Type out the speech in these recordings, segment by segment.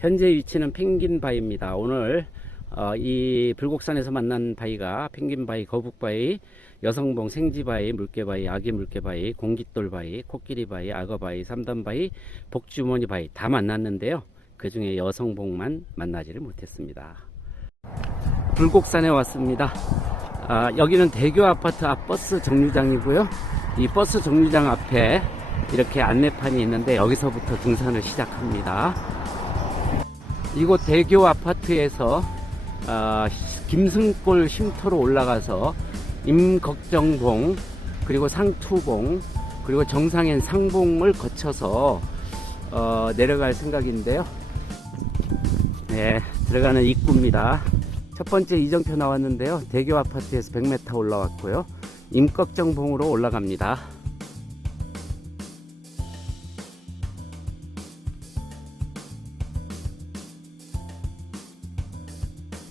현재 위치는 펭귄 바위입니다. 오늘 어, 이 불곡산에서 만난 바위가 펭귄 바위, 거북 바위, 여성봉, 생지 바위, 물개 바위, 아기 물개 바위, 공깃돌 바위, 코끼리 바위, 악어 바위, 삼단 바위, 복주머니 바위 다 만났는데요. 그 중에 여성봉만 만나지를 못했습니다. 불곡산에 왔습니다. 아, 여기는 대교 아파트 앞 버스 정류장이고요. 이 버스 정류장 앞에 이렇게 안내판이 있는데 여기서부터 등산을 시작합니다. 이곳 대교 아파트에서 아, 김승골 쉼터로 올라가서 임걱정봉 그리고 상투봉 그리고 정상엔 상봉을 거쳐서 어, 내려갈 생각인데요. 네, 들어가는 입구입니다. 첫 번째 이정표 나왔는데요. 대교 아파트에서 100m 올라왔고요. 임꺽정봉으로 올라갑니다.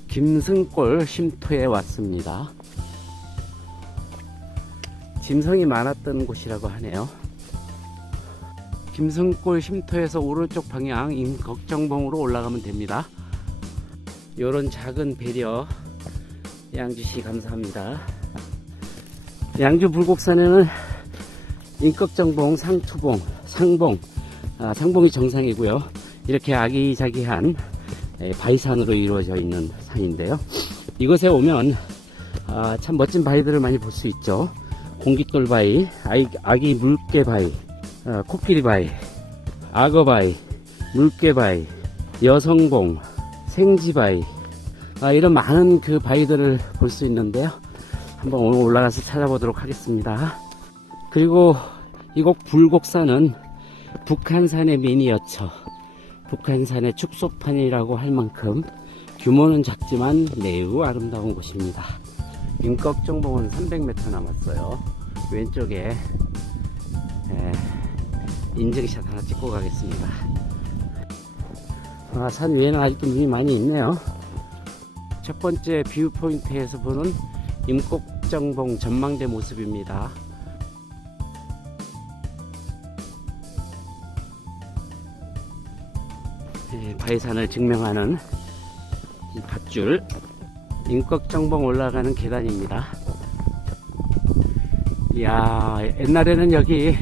김승골 쉼터에 왔습니다. 짐승이 많았던 곳이라고 하네요. 김승골 쉼터에서 오른쪽 방향 임꺽정봉으로 올라가면 됩니다. 요런 작은 배려 양주시 감사합니다. 양주 불곡산에는 인꺽정봉, 상투봉, 상봉, 아, 상봉이 정상이고요. 이렇게 아기자기한 예, 바위산으로 이루어져 있는 산인데요. 이곳에 오면 아, 참 멋진 바위들을 많이 볼 수 있죠. 공깃돌 바위, 아기, 아기 물개 바위, 아, 코끼리 바위, 악어 바위, 물개 바위, 여성봉, 생지 바위 아, 이런 많은 그 바위들을 볼 수 있는데요. 한번 오늘 올라가서 찾아보도록 하겠습니다. 그리고 이곳 불곡산은 북한산의 미니어처, 북한산의 축소판이라고 할 만큼 규모는 작지만 매우 아름다운 곳입니다. 임꺽정봉은 300m 남았어요. 왼쪽에 에, 인증샷 하나 찍고 가겠습니다. 아, 산 위에는 아직도 눈이 많이 있네요. 첫 번째 뷰 포인트에서 보는 임꺽정봉 전망대 모습입니다. 네, 바위산을 증명하는 이 밧줄 임꺽정봉 올라가는 계단입니다. 이야 옛날에는 여기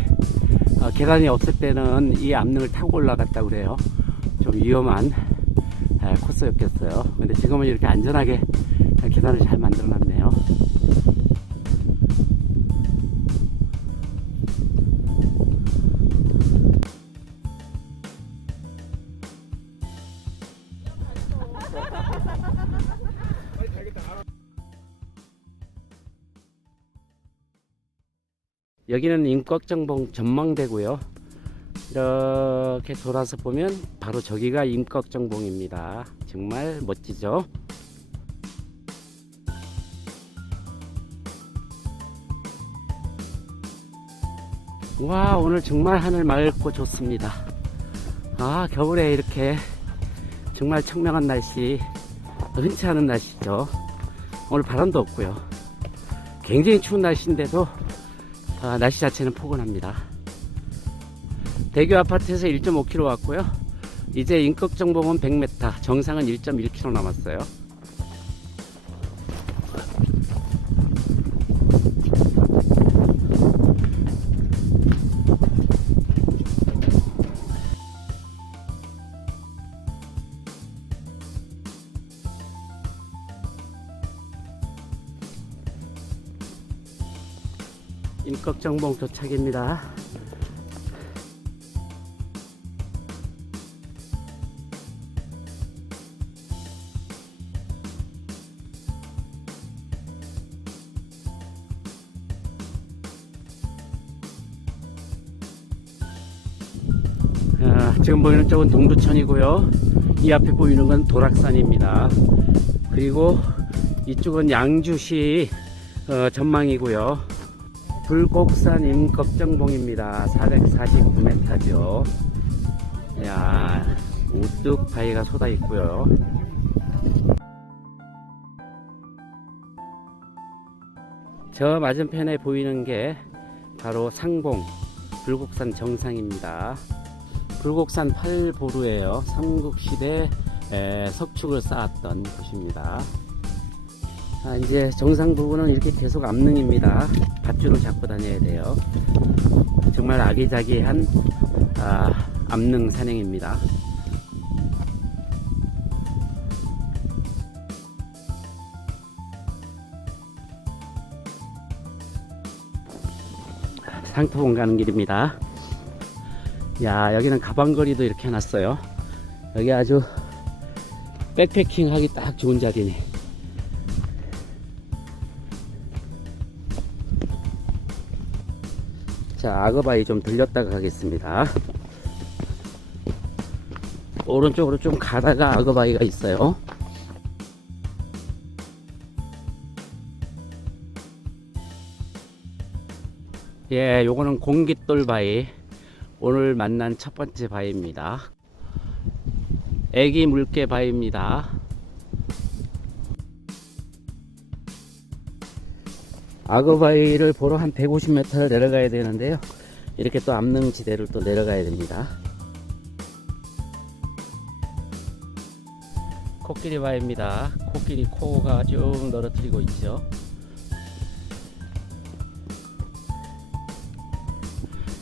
어, 계단이 없을 때는 이 암릉을 타고 올라갔다 그래요. 좀 위험한 에, 코스였겠어요. 근데 지금은 이렇게 안전하게 계단을 잘 만들어 놨네요. 여기는 임꺽정봉 전망대고요. 이렇게 돌아서 보면 바로 저기가 임꺽정봉입니다. 정말 멋지죠? 와 오늘 정말 하늘 맑고 좋습니다. 아 겨울에 이렇게 정말 청명한 날씨 흔치 않은 날씨죠. 오늘 바람도 없고요. 굉장히 추운 날씨인데도 아, 날씨 자체는 포근합니다. 대교 아파트에서 1.5km 왔고요. 이제 인격정봉은 100m, 정상은 1.1km 남았어요. 정봉 도착입니다. 아, 지금 보이는 쪽은 동두천이고요. 이 앞에 보이는 건 도락산입니다. 그리고 이쪽은 양주시 어, 전망이고요. 불곡산 임꺽정봉입니다. 449m죠. 야, 우뚝 바위가 쏟아 있고요. 저 맞은편에 보이는 게 바로 상봉 불곡산 정상입니다. 불곡산 팔보루예요. 삼국시대 에, 석축을 쌓았던 곳입니다. 아, 이제 정상 부분은 이렇게 계속 암릉입니다. 밧줄을 잡고 다녀야 돼요. 정말 아기자기한 아, 암릉 산행입니다. 상토봉 가는 길입니다. 야, 여기는 가방거리도 이렇게 해놨어요. 여기 아주 백패킹 하기 딱 좋은 자리네. 자, 아그바이 좀 들렸다가 가겠습니다. 오른쪽으로 좀 가다가 아그바이가 있어요. 예, 요거는 공깃돌 바위. 오늘 만난 첫 번째 바위입니다. 애기 물개 바위입니다. 바위를 보러 한 150m를 내려가야 되는데요. 이렇게 또 암릉 지대를 또 내려가야 됩니다. 코끼리 바위입니다. 코끼리 코가 쭉 늘어뜨리고 있죠.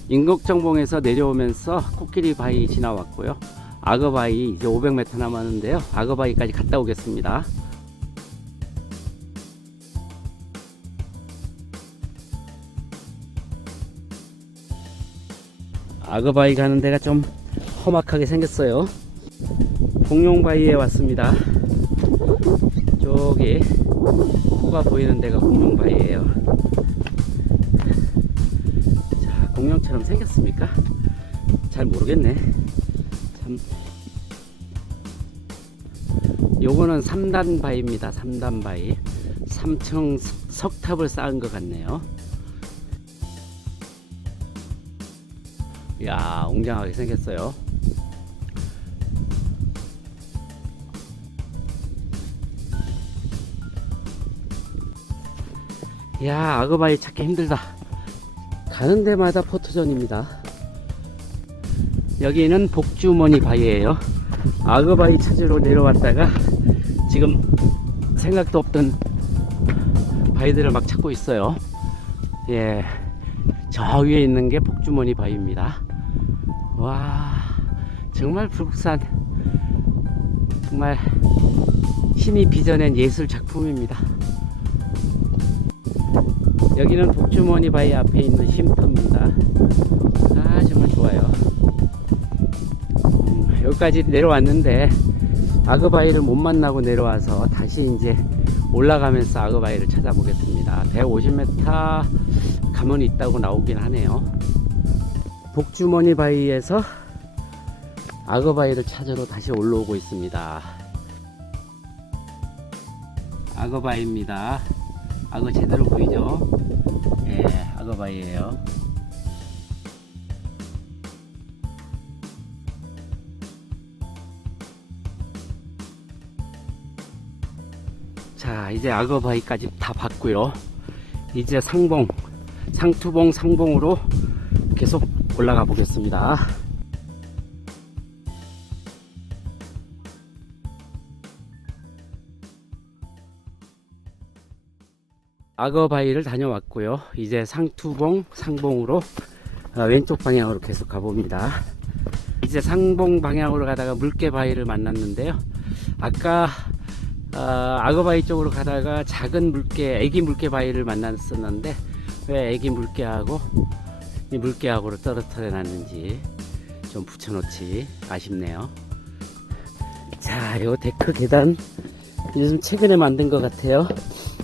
인곡정봉에서 내려오면서 코끼리 바위 지나왔고요. 바위 이제 500m 남았는데요. 악어 바위까지 갔다 오겠습니다. 바위 가는 데가 좀 험악하게 생겼어요. 공룡 바위에 왔습니다. 저기 코가 보이는 데가 공룡 바위예요. 자, 공룡처럼 생겼습니까? 잘 모르겠네. 참. 요거는 3단 바위입니다. 3단 바위. 3층 석탑을 쌓은 것 같네요. 야, 웅장하게 생겼어요. 야, 아그바이 찾기 힘들다. 가는 데마다 포토존입니다. 여기는 복주머니 바위예요. 아그바이 찾으러 내려왔다가 지금 생각도 없던 바위들을 막 찾고 있어요. 예, 저 위에 있는 게 복주머니 바위입니다. 와, 정말 불국산 정말 신이 빚어낸 예술 작품입니다. 여기는 복주머니 바위 앞에 있는 쉼터입니다. 아, 정말 좋아요. 음, 여기까지 내려왔는데 아그바위를 못 만나고 내려와서 다시 이제 올라가면서 아그바위를 찾아보겠습니다. 150m 가면 있다고 나오긴 하네요. 복주머니 바위에서 아그바위를 찾으러 다시 올라오고 있습니다. 아그바위입니다. 악어 제대로 보이죠? 예, 악어바위예요. 자, 이제 악어바위까지 다 봤고요. 이제 상봉, 상투봉, 상봉으로 계속 올라가 보겠습니다. 바위를 다녀왔고요. 이제 상투봉, 상봉으로 어, 왼쪽 방향으로 계속 가봅니다. 이제 상봉 방향으로 가다가 물개 바위를 만났는데요. 아까 바위 쪽으로 가다가 작은 물개, 애기 물개 바위를 만났었는데 왜 애기 물개하고 이 물개하고를 떨어뜨려 놨는지 좀 붙여놓지 아쉽네요. 자, 요 데크 계단 요즘 최근에 만든 것 같아요.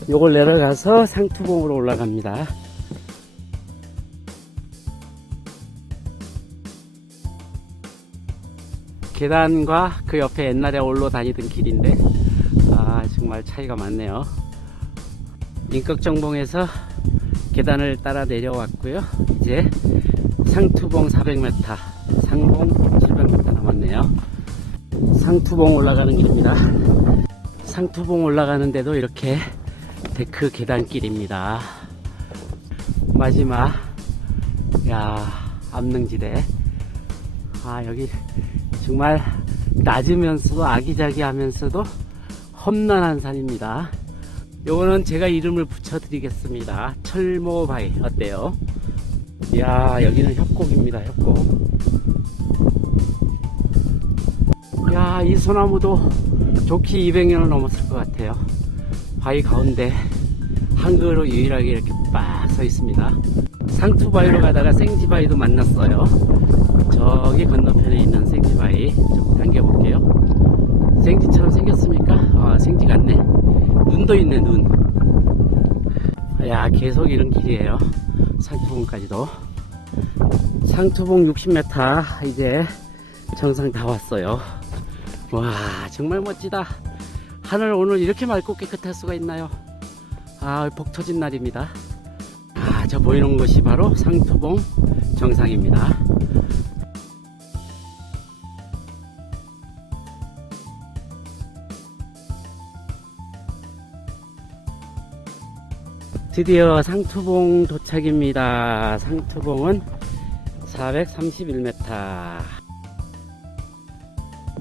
요걸 내려가서 상투봉으로 올라갑니다. 계단과 그 옆에 옛날에 올로 다니던 길인데 아 정말 차이가 많네요. 인격정봉에서 계단을 따라 내려왔고요. 이제 상투봉 400m, 상봉 700m 남았네요. 상투봉 올라가는 길입니다. 상투봉 올라가는데도 이렇게 데크 계단길입니다. 마지막, 야, 암릉지대. 아, 여기 정말 낮으면서도 아기자기하면서도 험난한 산입니다. 요거는 제가 이름을 붙여드리겠습니다. 철모바위 어때요? 이야 여기는 협곡입니다. 협곡. 이야 이 소나무도 좋기 200년을 넘었을 것 같아요. 바위 가운데 한 그루 유일하게 이렇게 빡 서 있습니다. 상투바위로 가다가 생지바위도 만났어요. 저기 건너편에 있는 생지바위 좀 당겨볼게요. 생지처럼 생겼습니까? 아, 생지 같네. 눈도 있네, 눈. 야, 계속 이런 길이에요. 상투봉까지도. 상투봉 60m, 이제 정상 다 왔어요. 와, 정말 멋지다. 하늘 오늘 이렇게 맑고 깨끗할 수가 있나요? 아, 복 터진 날입니다. 아, 저 보이는 곳이 바로 상투봉 정상입니다. 드디어 상투봉 도착입니다. 상투봉은 431m.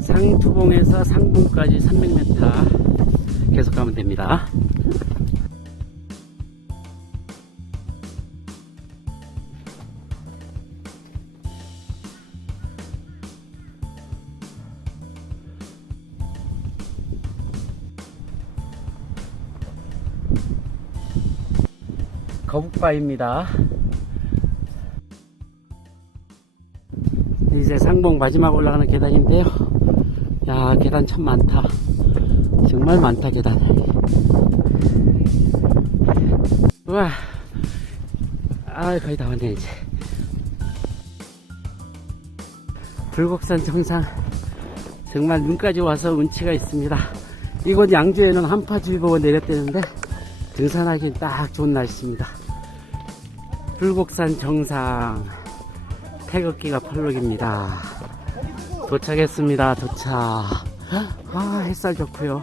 상투봉에서 상봉까지 300m 계속 가면 됩니다. 바입니다. 이제 상봉 마지막 올라가는 계단인데요. 야, 계단 참 많다. 정말 많다, 계단. 우와. 아, 거의 다 왔네, 이제. 불곡산 정상. 정말 눈까지 와서 운치가 있습니다. 이곳 양주에는 한파주의보가 내렸대는데, 등산하기엔 딱 좋은 날씨입니다. 불곡산 정상 태극기가 펄럭입니다. 도착했습니다. 도착. 아 햇살 좋고요.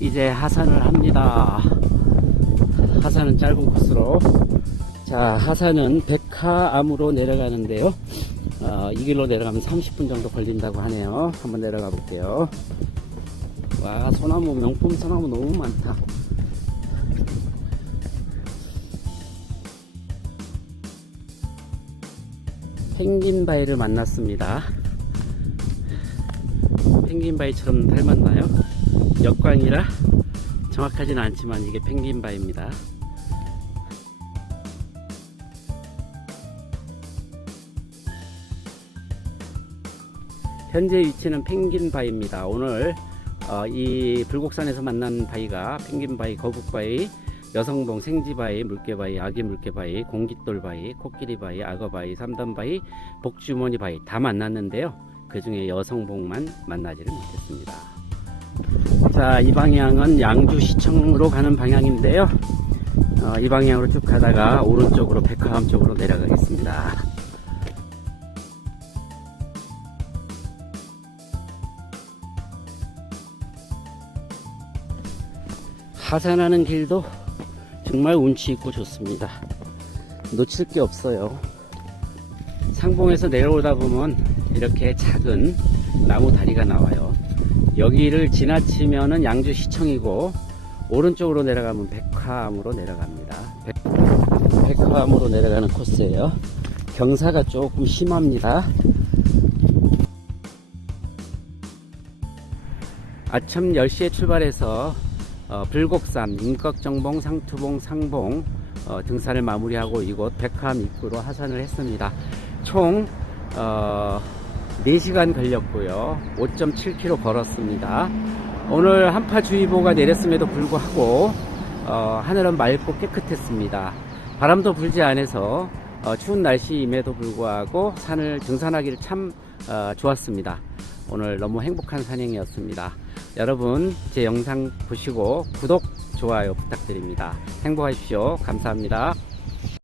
이제 하산을 합니다. 하산은 짧은 코스로 자 하산은 백화암으로 내려가는데요. 어, 이 길로 내려가면 30분 정도 걸린다고 하네요. 한번 내려가 볼게요. 와 소나무 명품 소나무 너무 많다. 펭귄바위를 만났습니다. 펭귄바위처럼 닮았나요? 역광이라 정확하지는 않지만 이게 펭귄바위입니다 현재 위치는 펭귄바위입니다. 오늘 어, 이 불곡산에서 만난 바위가 펭귄바위, 거북바위, 여성봉, 생지바위, 물개바위, 아기 물개바위, 공깃돌바위, 코끼리바위, 악어바위, 삼단바위, 복주머니바위 다 만났는데요. 그 중에 여성봉만 만나지를 못했습니다. 자, 이 방향은 양주시청으로 가는 방향인데요. 어, 이 방향으로 쭉 가다가 오른쪽으로 백화암 쪽으로 내려가겠습니다. 하산하는 길도 정말 운치 있고 좋습니다. 놓칠 게 없어요. 상봉에서 내려오다 보면 이렇게 작은 나무 다리가 나와요. 여기를 지나치면은 양주 시청이고 오른쪽으로 내려가면 백화암으로 내려갑니다. 백, 백화암으로 내려가는 코스예요. 경사가 조금 심합니다. 아침 10시에 출발해서 어, 불곡산, 인꺽정봉, 상투봉, 상봉 어, 등산을 마무리하고 이곳 백함 입구로 하산을 했습니다. 총 어, 4시간 걸렸고요. 5.7km 걸었습니다. 오늘 한파주의보가 내렸음에도 불구하고 어, 하늘은 맑고 깨끗했습니다. 바람도 불지 않아서 어, 추운 날씨임에도 불구하고 산을 등산하기를 참 어, 좋았습니다. 오늘 너무 행복한 산행이었습니다. 여러분 제 영상 보시고 구독, 좋아요 부탁드립니다. 행복하십시오. 감사합니다.